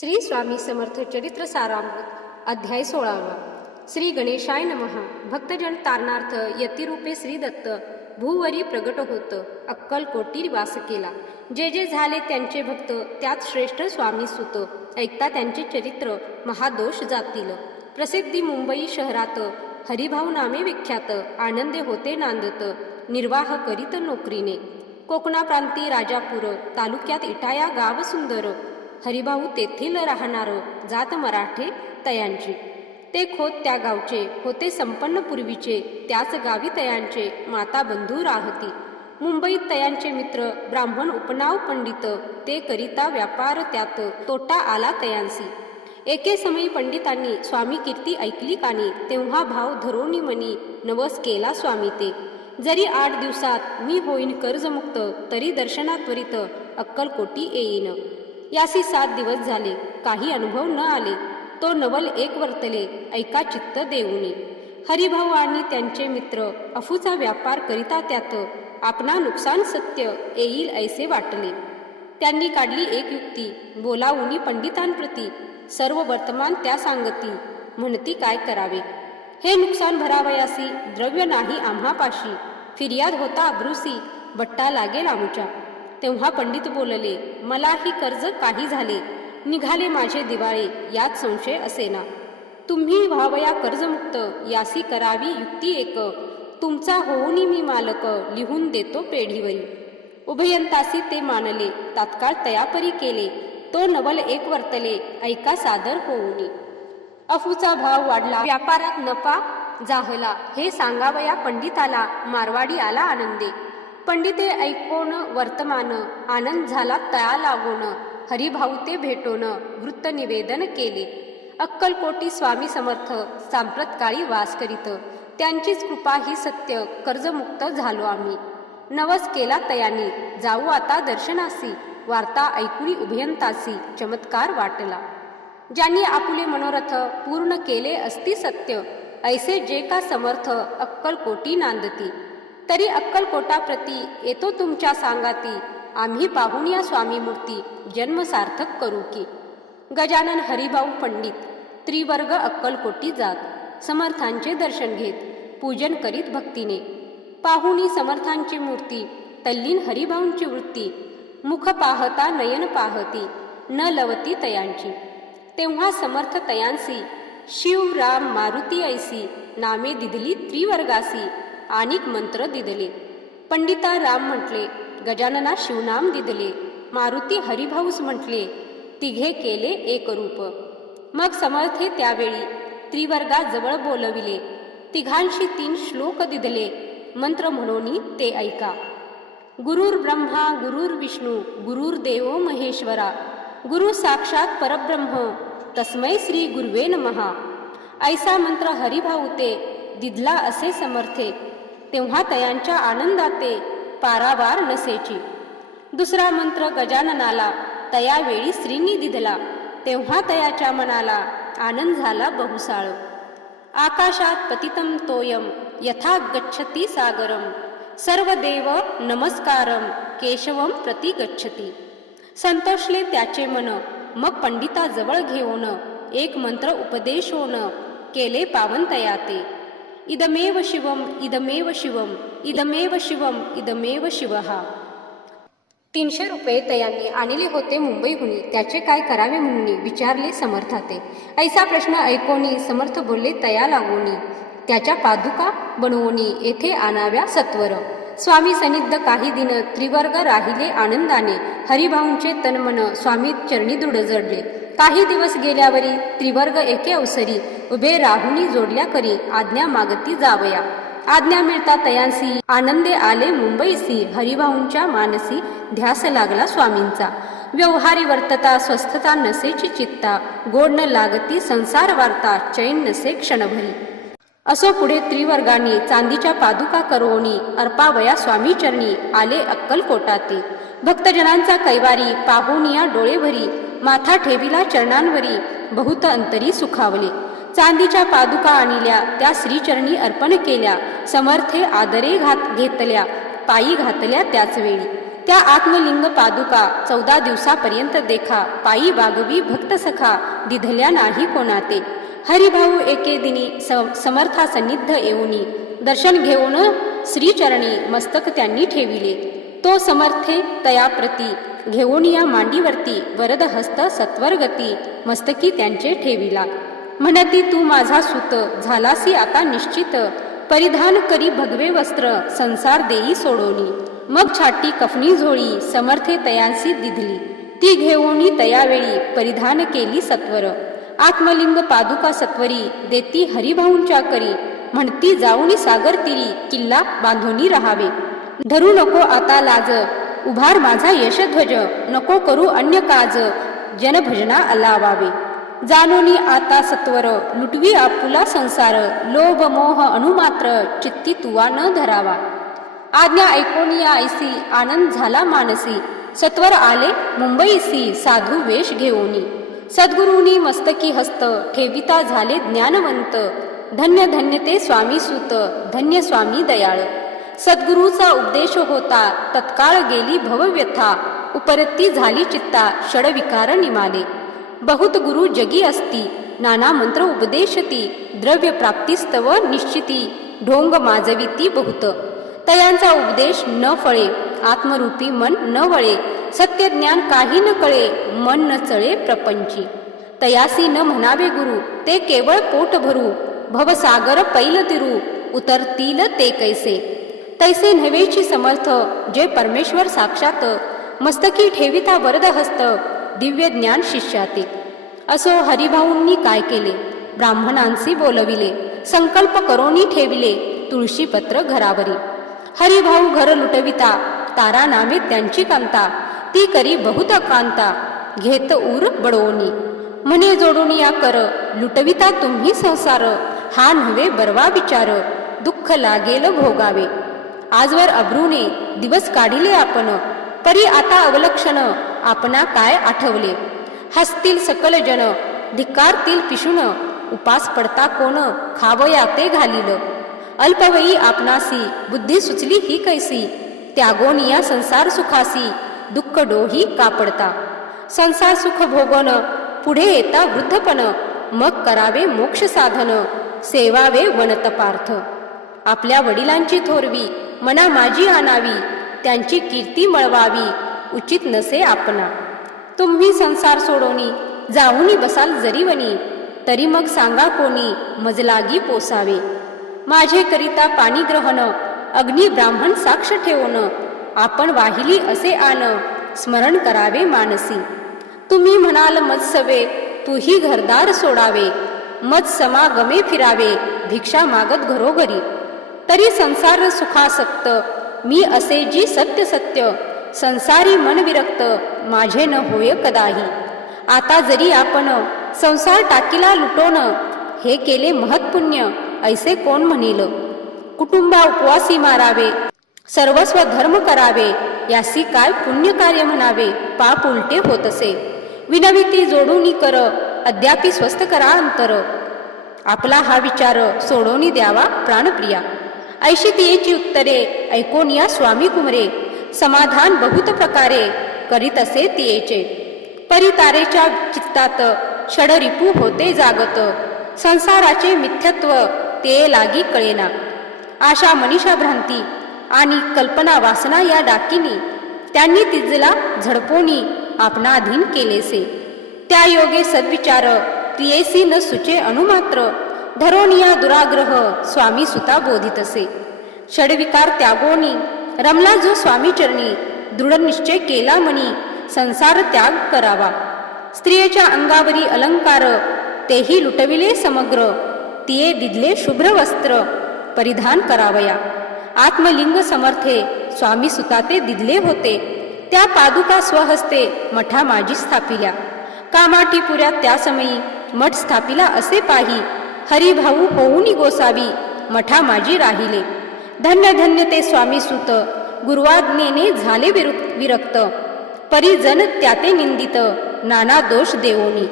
श्री स्वामी समर्थ चरित्र सारामृत अध्याय सोळावा. श्री गणेशाय नमः. भक्तजन तारणार्थ यतिरूपे श्री दत्त भूवरी प्रगट होत अक्कल कोटी वास केला. जे जे झाले त्यांचे भक्त त्यात श्रेष्ठ स्वामी सुत. ऐकता त्यांचे चरित्र महादोष जातील. प्रसिद्धी मुंबई शहरात हरिभाऊ नामे विख्यात आनंदे होते नांदत निर्वाह करीत नोकरीने. कोकणा प्रांती राजापूर तालुक्यात इटाया गाव सुंदर हरिभाऊ तेथील राहणार जात मराठे तयांची. ते खोत त्या गावचे होते संपन्न पूर्वीचे. त्याच गावी तयांचे माता बंधू राहती. मुंबईत तयांचे मित्र ब्राह्मण उपनाव पंडित ते करिता व्यापार त्यात तोटा आला तयांसी. एके समयी पंडितांनी स्वामी कीर्ती ऐकली कानी तेव्हा भाव धरोणी मनी नवस केला स्वामी ते. जरी आठ दिवसात मी होईन कर्जमुक्त तरी दर्शनात्वरित अक्कलकोटी येईन. यासी सात दिवस झाले. काही अनुभव न आले. तो नवल एक वर्तले ऐका चित्त देऊनी. हरिभाऊ आणि त्यांचे मित्र अफूचा व्यापार करिता त्यात आपणा नुकसान सत्य येईल ऐसे वाटले. त्यांनी काढली एक युक्ती बोलावूनी पंडितांप्रती. सर्व वर्तमान त्या सांगती म्हणती काय करावे? हे नुकसान भरावयासी द्रव्य नाही आम्हापाशी. फिर्याद होता अब्रुसी बट्टा लागेल आमच्या. तेव्हा पंडित बोलले मलाही कर्ज काही झाले. निघाले माझे दिवाळे यात संशय असेना. तुम्ही व्हावया कर्जमुक्त यासी करावी युक्ती एक. तुमचा होऊनी मी मालक लिहून देतो पेढीवरी. उभयंतासी ते मानले तात्काळ तयापरी केले. तो नवल एक वर्तले. ऐका सादर होऊनी. अफूचा भाव वाढला. व्यापारात नफा जाहला. हे सांगावया पंडिताला मारवाडी आला आनंदे. पंडिते ऐकोन वर्तमान आनंद झाला तया लागोन हरिभाऊ ते भेटोन वृत्त निवेदन केले. अक्कलकोटी स्वामी समर्थ सांप्रतकाळी वास करीत त्यांचीच कृपा ही सत्य कर्जमुक्त झालो आम्ही. नवस केला तयाने जाऊ आता दर्शनासी वार्ता ऐकुनी उभयंतासी चमत्कार वाटला. ज्यांनी आपुले मनोरथ पूर्ण केले असती सत्य ऐसे जे का समर्थ अक्कलकोटी नांदती. तरी अक्कलकोटाप्रती येतो तुमच्या सांगाती. आम्ही पाहून या स्वामी मूर्ती. जन्म सार्थक करू की. गजानन हरिभाऊ पंडित. त्रिवर्ग अक्कलकोटी जात. समर्थांचे दर्शन घेत. पूजन करीत भक्तीने. पाहुणी समर्थांची मूर्ती. तल्लीन हरिभाऊंची वृत्ती. मुख पाहता नयन पाहती. न लवती तयांची. तेव्हा समर्थ तयांसी. शिव राम मारुती ऐसी. नामे दिदली त्रिवर्गासी. आणिक मंत्र दिदले. पंडिता राम म्हटले गजानना शिवनाम दिदले. मारुती हरिभाऊस म्हटले तिघे केले एक रूप. मग समर्थे त्यावेळी त्रिवर्गा जवळ बोलविले. तिघांशी तीन श्लोक दिदले. मंत्र म्हणून ते ऐका. गुरुर ब्रह्मा गुरुर विष्णू गुरुर देवो महेश्वरा. गुरु साक्षात परब्रह्म. तस्मै श्री गुरुवे नमहा. ऐसा मंत्र हरिभाऊ ते दिदला असे समर्थे. तेव्हा तयांच्या आनंदाते पारावार नसेची. दुसरा मंत्र गजाननाला तयावेळी स्त्रीनी दिदला तेव्हा तयाच्या मनाला आनंद झाला बहुसाळ. आकाशात पतितम तोयम यथा गच्छती सागरम सर्व देव नमस्कारम केशवम प्रति गच्छती. संतोषले त्याचे मन मग पंडिता जवळ घेऊन एक मंत्र उपदेशोन केले पावन तयाते. इदमेव शिवम इदमेव शिवम इदमेव शिवम इदमेव शिवहा तीनशे रुपये तयांनी आणले होते मुंबईहुनी. त्याचे काय करावे म्हणून विचारले समर्थाते. ऐसा प्रश्न ऐकोनी समर्थ बोलले तया लागोनी त्याच्या पादुका बनवोनी. येथे आणाव्या सत्वर. स्वामी सनिद्ध काही दिन त्रिवर्ग राहिले आनंदाने. हरिभाऊंचे तनमन स्वामी चरणी दृढ जडले. काही दिवस गेल्यावरी त्रिवर्ग एके अवसरी. उभे राहुनी जोडल्या करी. आज्ञा मागती जावया. आज्ञा मिळता तयांसी. आनंदे आले मुंबईसी. हरिभाऊंच्या मानसी ध्यास लागला स्वामींचा. व्यवहारी वर्तता स्वस्थता नसेची चित्ता. गोड न लागती संसार वार्ता चैन नसे क्षणभरी. असो पुढे त्रिवर्गाने चांदीच्या पादुका करवणी अर्पावया स्वामी चरणी आले अक्कलकोटाते भक्तजनांचा कैवारी पाहुनिया डोळेभरी. माथा ठेविला चरणांवरी. बहुत अंतरी सुखावले. चांदीच्या पादुका आणल्या त्या श्रीचरणी अर्पण केल्या समर्थे आदरे घात घेतल्या पायी घातल्या त्याच वेळी. त्या आत्मलिंग पादुका चौदा दिवसापर्यंत देखा पायी वागवी भक्त सखा दिधल्या नाही कोणाते. हरिभाऊ एके दिनी समर्था सन्निध येऊनी दर्शन घेऊन श्रीचरणी मस्तक त्यांनी ठेविले. तो समर्थे तयाप्रती घेऊन या मांडीवरती वरद हस्त सत्वर गती मस्तकी त्यांचे ठेविला. म्हणती तू माझा सुत झालासी आता निश्चित. परिधान करी भगवे वस्त्र संसार देई सोडोनी. मग छाटी कफनी झोळी समर्थे तयांसी दिधली. ती घेऊनी तयावेळी परिधान केली सत्वर. आत्मलिंग पादुका सत्वरी देती हरिभाऊंच्या करी. म्हणती जाऊनी सागर तिरी किल्ला बांधूनी राहावे. धरू नको आता लाज उभार माझा यशध्वज नको करू अन्य काज जनभजना अलावावे. जाणोनी आता सत्वर लुटवी आपुला संसार लोभ मोह अणुमात्र चित्ती तुवा न धरावा. आज्ञा ऐकून या ऐसी आनंद झाला मानसी. सत्वर आले मुंबईसी साधू वेश घेऊनी. सद्गुरूनी मस्तकी हस्त ठेविता झाले ज्ञानवंत. धन्य धन्य ते स्वामी सुत धन्य स्वामी दयाळ. सद्गुरूचा उपदेश होता तत्काळ गेली भवव्यथा. उपरती झाली चित्ता षडविकार निमाले. बहुत गुरु जगी असती। नाना मंत्र उपदेशती द्रव्य प्राप्तीस्तव निश्चिती ढोंग माजविती बहुत। तयांचा उपदेश न फळे आत्मरूपी मन न वळे सत्य ज्ञान काही न कळे मन न चळे प्रपंची। तयासी न म्हणावे गुरु ते केवळ पोट भरू भवसागर पैल तिरू उतरतील ते कैसे। तैसे नव्हेची समर्थ जे परमेश्वर साक्षात मस्तकी ठेविता वरद हस्त दिव्य ज्ञान शिष्याते असो हरिभाऊंनी काय केले? ब्राह्मणांशी बोलविले. संकल्प करोनी ठेविले. तुळशीपत्र घरावरी. हरिभाऊ घर लुटविता. तारा नामे त्यांची कांता. ती करी बहुत कांता. घेत उर बडवणी म्हणे जोडून या कर. लुटविता तुम्ही संसार. हा नव्हे बरवा विचार. दुःख लागेल भोगावे. आजवर अब्रूने दिवस काढिले आपण. परी आता अवलक्षण. आपणा काय आठवले? हसतील सकल जन धिक्कारतील पिशुन उपास पडता कोण खावया ते घालील. अल्पवयी आपणासी बुद्धी सुचली ही कैसी? त्यागोनिया संसार सुखासी दुःख डोही कापडता. संसार सुख भोगन पुढे येता वृद्धपण मग करावे मोक्ष साधन सेवावे वनतपार्थ आपल्या वडिलांची थोरवी मना माझी आणावी त्यांची कीर्ती मळवावी उचित नसे आपणा. तुम्ही संसार सोडोनी जाऊनी बसाल जरीवनी तरी मग सांगा कोणी मजलागी पोसावे. माझे करिता पाणी ग्रहण अग्नी ब्राह्मण साक्ष ठेवण आपण वाहिली असे आण स्मरण करावे मानसी. तुम्ही म्हणाल मत्सवे तूही घरदार सोडावे. मत समागमे फिरावे भिक्षा मागत घरोघरी. तरी संसार सुखासक्त मी असे जी सत्य सत्य संसारी मन विरक्त माझे न होय कदाही. आता जरी आपण संसार टाकीला लुटोन हे केले महत्पुण्य ऐसे कोण म्हणील? कुटुंबा उपवासी मारावे सर्वस्व धर्म करावे यासी काय पुण्य कार्य म्हणावे पाप उलटे होत असे विनविती जोडूनी कर अद्यापि स्वस्त करा अंतर. आपला हा विचार सोडवणी द्यावा प्राणप्रिया. ऐशी तियेची उत्तरे ऐकून या स्वामी कुमरे. समाधान बहुत प्रकारे करीत असे तियेचे. परितारेच्या चित्तात षडरिपू होते जागत. संसाराचे मिथ्यत्व ते लागी कळेना. आशा मनीषा भ्रांती आणि कल्पना वासना या डाकीनी त्यांनी तिजला झडपोनी आपणाधीन केलेसे. त्या योगे सद्विचार क्रियेसी न सुचे अनुमात्र धरोनिया दुराग्रह स्वामी सुता बोधितसे. षडविकार त्यागोनी रमला जो स्वामी चरणी दृढ निश्चय केला म्हणी संसार त्याग करावा. स्त्रियेच्या अंगावरी अलंकार तेही लुटविले समग्र तिये दिदले शुभ्र वस्त्र परिधान करावया. आत्मलिंग समर्थे स्वामी सुताते दिदले होते. त्या पादुका स्वहस्ते मठा माजी स्थापिल्या. कामाटीपुऱ्या त्या समयी मठ स्थापिला असे पाही. हरिभाऊ होऊनी गोसावी मठा माजी राहिले. धन्य धन्य ते स्वामी सुत. गुरुवाज्ञेने झाले विरक्त. परिजन त्याते निंदित. नाना दोष देवोनी.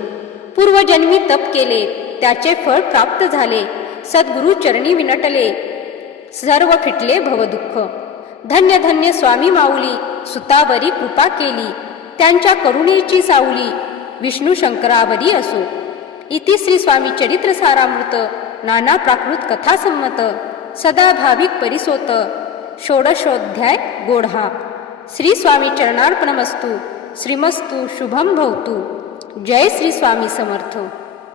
पूर्वजन्मी तप केले. त्याचे फळ प्राप्त झाले. सद्गुरु चरणी विनटले. सर्व फिटले भवदुःख. धन्य धन्य स्वामी माऊली सुतावरी कृपा केली. त्यांच्या करुणेची सावली. विष्णू शंकरावरी असो. इति श्री स्वामी चरित्र सारामृत. नाना प्राकृत कथासंमत सदा भाविक परिसोत. षोडशोध्याय गोढा श्री स्वामी चरणार्पणमस्तू. श्रीमस्तू शुभम भवतु. जय श्री स्वामी समर्थ.